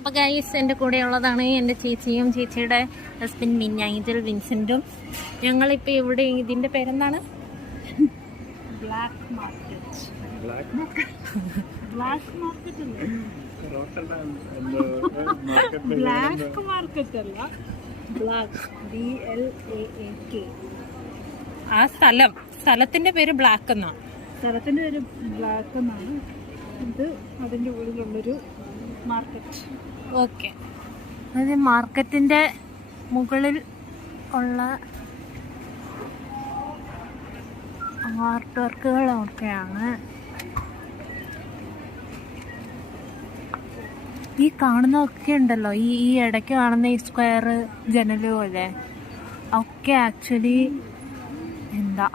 അപ്പോൾ ഗൈസ്, എൻ്റെ കൂടെയുള്ളതാണ് എൻ്റെ ചേച്ചിയും ചേച്ചിയുടെ ഹസ്ബൻഡ് മിന്നൈജൽ വിൻസെൻറ്റും. ഞങ്ങളിപ്പോൾ ഇവിടെ ഇതിൻ്റെ പേരെന്താണ്? Black market. ബ്ലാക്ക് മാർക്കറ്റ് അല്ല, ബ്ലാക്ക് BLAAK. ആ സ്ഥലത്തിൻ്റെ പേര് ബ്ലാക്ക് എന്നാണ്. സ്ഥലത്തിൻ്റെ പേര് ബ്ലാക്ക് എന്നാണ്. ഇത് അതിൻ്റെ ഉള്ളിലുള്ളൊരു മാർക്കറ്റ്. ഓക്കെ, അതായത് മാർക്കറ്റിൻ്റെ മുകളിൽ ഉള്ള ആർട്ട് വർക്കുകളൊക്കെയാണ്. ഈ കാണുന്നതൊക്കെ ഉണ്ടല്ലോ, ഈ ഇടയ്ക്ക് കാണുന്ന ഈ സ്ക്വയർ ജനൽ പോലെ ഒക്കെ ആക്ച്വലി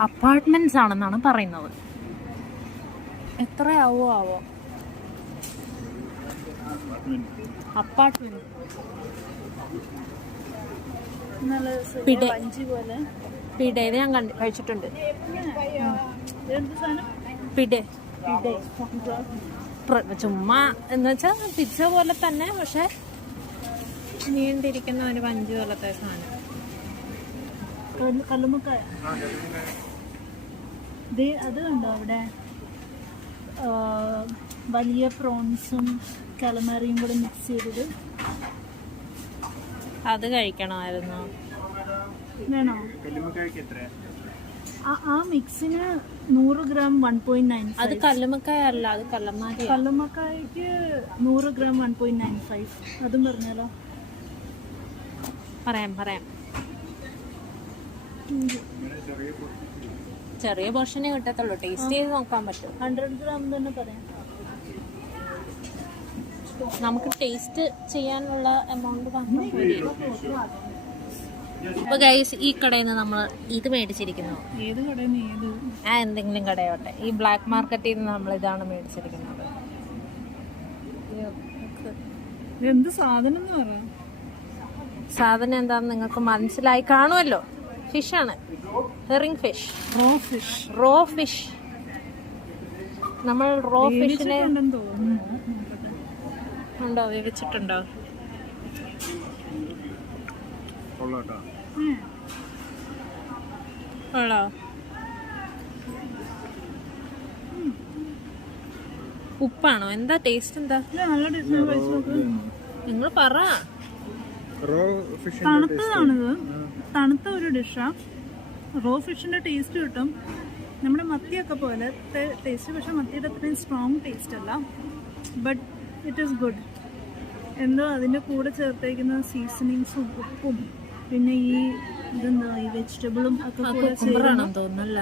അപ്പാർട്ട്മെന്റ്സ് ആണെന്നാണ് പറയുന്നത്. എത്രയാവോ അപ്പാർട്ട്മെന്റ്. പിടെ ഇത് ഞാൻ കഴിച്ചിട്ടുണ്ട്. ചുമ്മാ എന്ന് വെച്ചാൽ പിസ്സ പോലെ തന്നെ, പക്ഷെ നീണ്ടിരിക്കുന്ന ഒരു പഞ്ച് പോലത്തെ സാധനം. കല്ലുമ്മക്കായ അത് കണ്ടോ അവിടെ? വലിയ പ്രോൺസും കലമറിയും കൂടെ മിക്സ് ചെയ്തത്. അത് കഴിക്കണമായിരുന്നു. വേണോ? ആ മിക്സിന് 100 ഗ്രാം 1.9. അത് കല്ലുമ്മക്കായ അല്ല, അത് കല്ലമ്മാരി. കല്ലുമ്മക്കായ്ക്ക് 100 ഗ്രാം 1.95. അതും പറഞ്ഞാലോ? പറയാം. ചെറിയ പോർഷനെ കിട്ടത്തുള്ളൂ, ടേസ്റ്റ് ചെയ്ത് നോക്കാൻ പറ്റും. 100 ഗ്രാം തന്നെ പറയാം. നമുക്ക് ടേസ്റ്റ് ചെയ്യാനുള്ള എമൗണ്ട് മാത്രം മതി. അപ്പോൾ ഗൈസ്, ഈ കടയിൽ നിന്ന് നമ്മൾ ഇത് മേടിച്ചിരിക്കുന്നു. ഏത് കടയിൽ നിന്ന്? എന്തെങ്കിലും കടയോട്ടെ. ഈ ബ്ലാക്ക് മാർക്കറ്റിൽ നിന്ന് നമ്മൾ ഇതാണ് മേടിച്ചിരിക്കുന്നത്. എന്ത് സാധനം എന്ന് പറയാം? സാധനം എന്താണെന്ന് നിങ്ങൾക്ക് മനസ്സിലായി കാണുമല്ലോ. ഫിഷാണ്, ഹെറിംഗ് ഫിഷ്, റോ ഫിഷ്. നമ്മൾ റോ ഫിഷിനെ ഉണ്ടോ, വേവിച്ചിട്ടുണ്ടോ? ഉള്ളോ? ഉപ്പാണോ? എന്താ ടേസ്റ്റ്? എന്താ നിങ്ങൾ പറ. തണുത്തതാണിത്, തണുത്ത ഒരു ഡിഷാ. റോ ഫിഷിന്റെ ടേസ്റ്റ് കിട്ടും, നമ്മുടെ മത്തിയൊക്കെ പോലെ ടേസ്റ്റ്. പക്ഷെ മത്തിയുടെ അത്രയും സ്ട്രോങ് ടേസ്റ്റ് അല്ല, ബട്ട് ഇറ്റ് ഈസ് ഗുഡ്. എന്തോ അതിൻ്റെ കൂടെ ചേർത്തേക്കുന്ന സീസണിങ്സും ഉപ്പും പിന്നെ ഈ ഇതെന്താ ഈ വെജിറ്റബിളും ഒക്കെ കൂടെ തോന്നുന്നല്ല,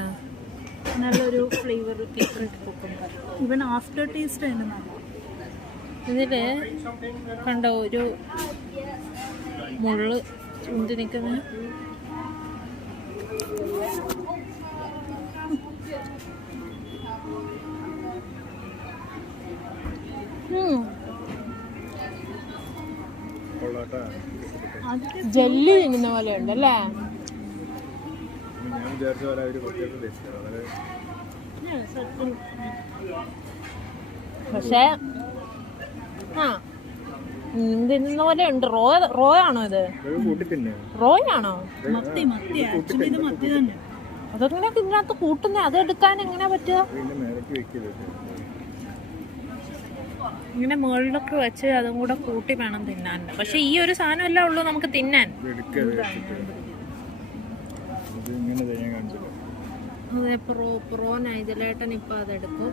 നല്ലൊരു ഫ്ലേവർ. ഇവൻ ആഫ്റ്റർ ടേസ്റ്റ് അതിന് നല്ല. ഇതില് കണ്ടോ ഒരു മുള്ള് ചുണ്ടി നിൽക്കുന്ന. ജെല്ലി തിന്നുന്ന പോലെ ഉണ്ടല്ലേ. പക്ഷെ തിന്നുന്ന പോലെ ഉണ്ട്. റോ ആണോ ഇത്? റോയാണോ? അതെങ്ങനെ ഇതിനകത്ത് കൂട്ടുന്നേ? അത് എടുക്കാൻ എങ്ങനെ പറ്റുക? ഇങ്ങനെ മുകളിലൊക്കെ വെച്ച് അതും കൂടെ കൂട്ടി വേണം തിന്നാൻ. പക്ഷെ ഈ ഒരു സാധനമല്ല ഉള്ളൂ നമുക്ക് തിന്നാൻ. അതെ, പ്രോനൈജലേട്ടൻ ഇപ്പൊ അതെടുക്കും.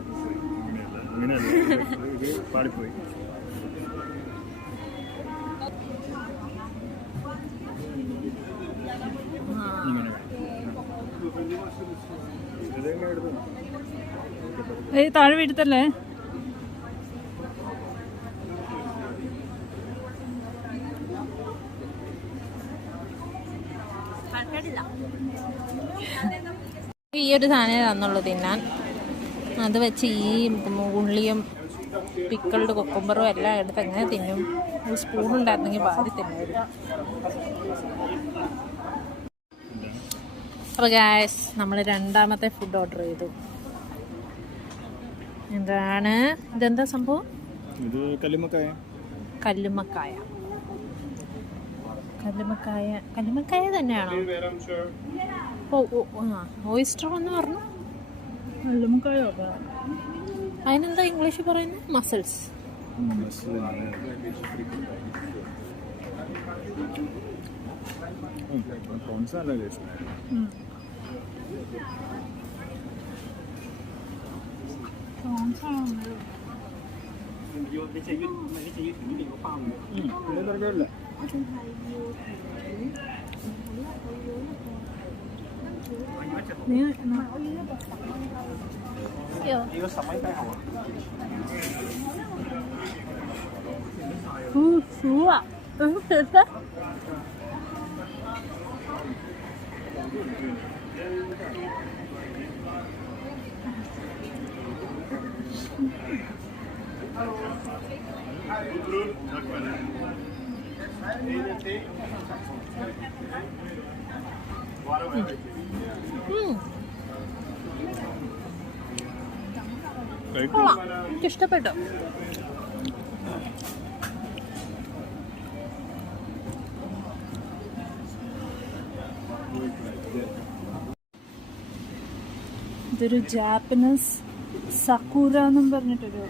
താഴെ വീട്ടല്ലേ? ഈ ഒരു സാധനം തന്നുള്ളൂ തിന്നാൻ. അത് വെച്ച് ഈ ഉള്ളിയും പിക്കിൾഡ് കുക്കുംബറും എല്ലാം എടുത്ത് എങ്ങനെ തിന്നും? ഒരു സ്പൂൺ ഉണ്ടായിരുന്നെങ്കിൽ ഭാര്യ തിന്നായിരുന്നു. അപ്പോൾ ഗായ്സ്, നമ്മൾ രണ്ടാമത്തെ ഫുഡ് ഓർഡർ ചെയ്തു. എന്താണ് ഇതെന്താ സംഭവം? ഇത് കല്ലുമ്മക്കായ. കല്ലുമ്മക്കായ. കല്ലുമ്മക്കായ തന്നെയാണോ? ഓയിസ്റ്റർ എന്ന് പറഞ്ഞു. കല്ലുമ്മക്കായ അതിനെന്താ ഇംഗ്ലീഷ് പറയുന്നത്? മസിൽസ്. എനിക്കിഷ്ടപ്പെട്ടു. ഇതൊരു ജാപ്പനീസ് സക്കൂര എന്നും പറഞ്ഞിട്ടൊരു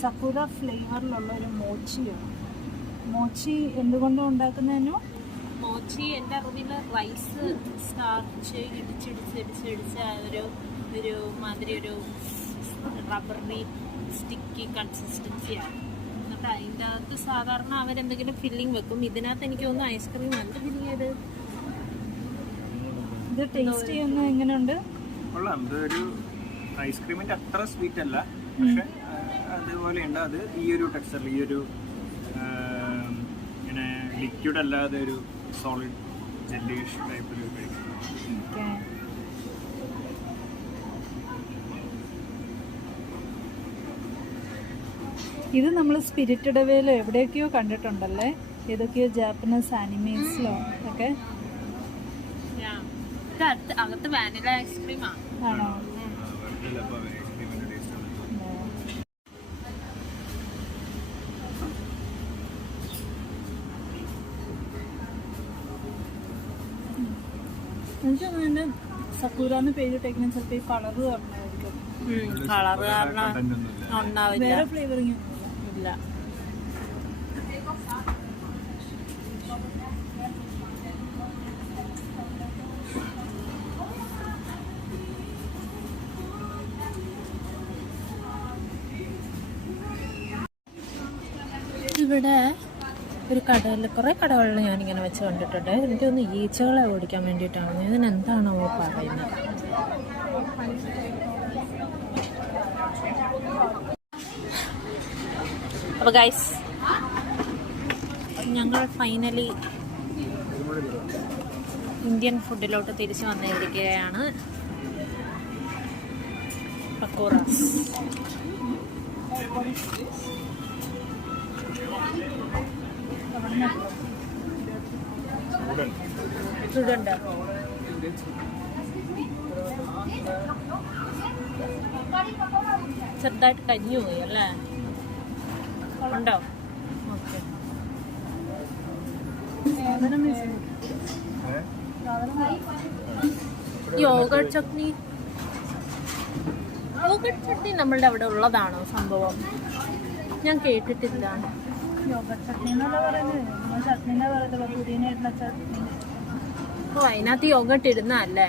സക്കൂര ഫ്ലേവറിലുള്ള ഒരു മോച്ചിയാണ്. മോച്ചി എന്തുകൊണ്ടാണ് ഉണ്ടാക്കുന്നതിനോ? മോച്ചി എൻ്റെ അറിവിൽ റൈസ് സ്റ്റാർച്ച് ഇടിച്ചിടിച്ച് ഒരു മാതിരി ഒരു റബ്ബറി സ്റ്റിക്കി കൺസിസ്റ്റൻസിയാണ്. എന്നിട്ട് അതിൻ്റെ അകത്ത് സാധാരണ അവരെന്തെങ്കിലും ഫില്ലിങ് വെക്കും. ഇതിനകത്ത് എനിക്ക് തോന്നുന്നു ഐസ്ക്രീം എന്ത് ഫില്ലിങ് ചെയ്ത്. ഇത് ടേസ്റ്റ് ചെയ്യുന്നത് എങ്ങനെയുണ്ട്? കൊള്ളാം. ഇതൊരു ഐസ്ക്രീമിൻ്റെ അത്ര സ്വീറ്റ് അല്ല, പക്ഷെ അതുപോലെ ഉണ്ട്. അത് ഈ ഒരു ടെക്സ്ചറിൽ, ഈ ഒരു ഇങ്ങനെ ലിക്വിഡ് അല്ലാതെ ഒരു സോളിഡ് ജെല്ലിഷ് ടൈപ്പ് ഒരു കഴിക്കും. ഇത് നമ്മൾ സ്പിരിറ്റഡ് വേയിലോ എവിടെയൊക്കെയോ കണ്ടിട്ടുണ്ടല്ലേ? ഏതൊക്കെയോ ജാപ്പനീസ് ആനിമീസിലോ ഒക്കെ. അകത്ത് വാനില ഐസ്ക്രീമാ ആണോ? എനിക്ക് അതിൻ്റെ സക്കൂരാന്ന് പേരിട്ടേക്കുന്ന ചിലപ്പോൾ ഈ കളറ് പറഞ്ഞായിരിക്കും. കളറ് കാരണം ഉണ്ടാവില്ല, വേറെ ഫ്ലേവറിങ് ഇല്ല. ഇവിടെ ഒരു കടയിൽ, കുറേ കടകളിൽ ഞാനിങ്ങനെ വെച്ച് കണ്ടിട്ടുണ്ട്. എനിക്കൊന്ന് ഈച്ചകളെ ഓടിക്കാൻ വേണ്ടിയിട്ടാണ്. ഇതിനെന്താണോ പറയുന്നത്? അപ്പോൾ ഗൈസ്, ഞങ്ങൾ ഫൈനലി ഇന്ത്യൻ ഫുഡിലോട്ട് തിരിച്ചു വന്നിരിക്കുകയാണ്. പക്കോറാസ്. ചൂടുണ്ട്. ചെറുതായിട്ട് കരിഞ്ഞു പോയി അല്ലേ? ഉണ്ടോ? ഓക്കെ. യോഗട്ട് ചട്നി നമ്മളുടെ അവിടെ ഉള്ളതാണോ സംഭവം? ഞാൻ കേട്ടിട്ടില്ല. യോഗട്ട് ചട്നി എന്നല്ല പറയുന്നത്, നമ്മൾ ചട്നിനെ പറയുന്നത് പുതിയനായിട്ടുള്ള ചട്നി. ഓ, അതിനകത്ത് യോഗട്ട് ഇടുന്നല്ലേ?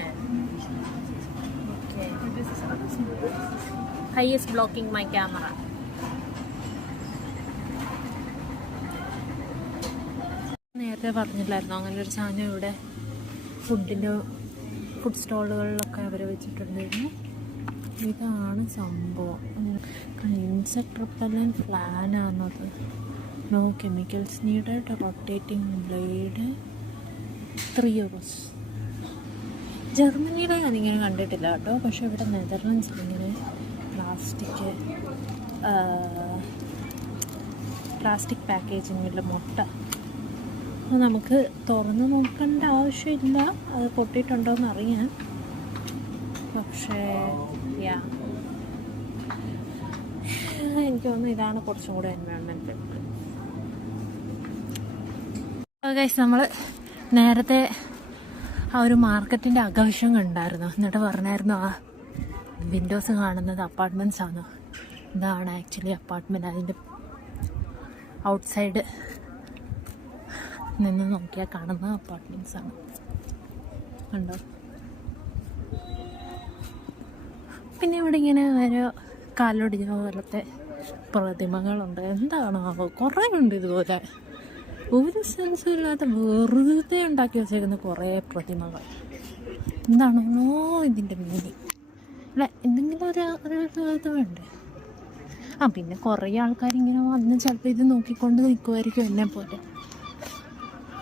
He is blocking my camera. നേരത്തെ പറഞ്ഞില്ലായിരുന്നു അങ്ങനെ ഒരു സാധനം ഇവിടെ ഫുഡ് സ്റ്റോളുകളിലൊക്കെ അവർ വെച്ചിട്ടുണ്ടായിരുന്നു. ഇതാണ് സംഭവം. ഇൻസെക്ട് റിപ്പല്ലൻ്റ് പ്ലാനാണത്. No chemicals needed, rotating blade, 3 euros. ജർമ്മനിയിലെ ഞാനിങ്ങനെ കണ്ടിട്ടില്ല കേട്ടോ, പക്ഷേ ഇവിടെ നെതർലൻഡ്സിൽ ഇങ്ങനെ പ്ലാസ്റ്റിക് പാക്കേജിങ്ങിൽ മുട്ട. അത് നമുക്ക് തുറന്ന് നോക്കേണ്ട ആവശ്യമില്ല, അത് പൊട്ടിയിട്ടുണ്ടോയെന്ന് അറിയാൻ. പക്ഷേ എനിക്ക് തോന്നുന്നു ഇതാണ് കുറച്ചും കൂടെ എൻവയോൺമെൻറ്റ് ഫ്രണ്ട്ലി. ഗൈസ്, നമ്മൾ നേരത്തെ ആ ഒരു മാർക്കറ്റിൻ്റെ അകവശം കണ്ടായിരുന്നു. എന്നിട്ട് പറഞ്ഞായിരുന്നു ആ വിൻഡോസ് കാണുന്നത് അപ്പാർട്ട്മെൻറ്റ്സ് ആണ്. ഇതാണ് ആക്ച്വലി അപ്പാർട്ട്മെൻറ്റ്. അതിൻ്റെ ഔട്ട്സൈഡ് നിന്ന് നോക്കിയാൽ കാണുന്ന അപ്പാർട്ട്മെൻറ്റ്സ് ആണ്. കണ്ടോ? പിന്നെ ഇവിടെ ഇങ്ങനെ ഓരോ കാലൊടിഞ്ഞ പോലത്തെ പ്രതിമകളുണ്ട്. എന്താണോ കുറേ ഉണ്ട് ഇതുപോലെ. ഒരു സെൻസും ഇല്ലാത്ത വെറുതെ ഉണ്ടാക്കി വെച്ചേക്കുന്ന കുറേ പ്രതിമകൾ. എന്താണോ ഇതിൻ്റെ മീനിങ്? അല്ല, എന്തെങ്കിലും ഒരു വേണ്ടേ? പിന്നെ കുറേ ആൾക്കാരിങ്ങനെ വന്ന് ചിലപ്പോൾ ഇത് നോക്കിക്കൊണ്ട് നിൽക്കുമായിരിക്കും എന്നെ പോലെ.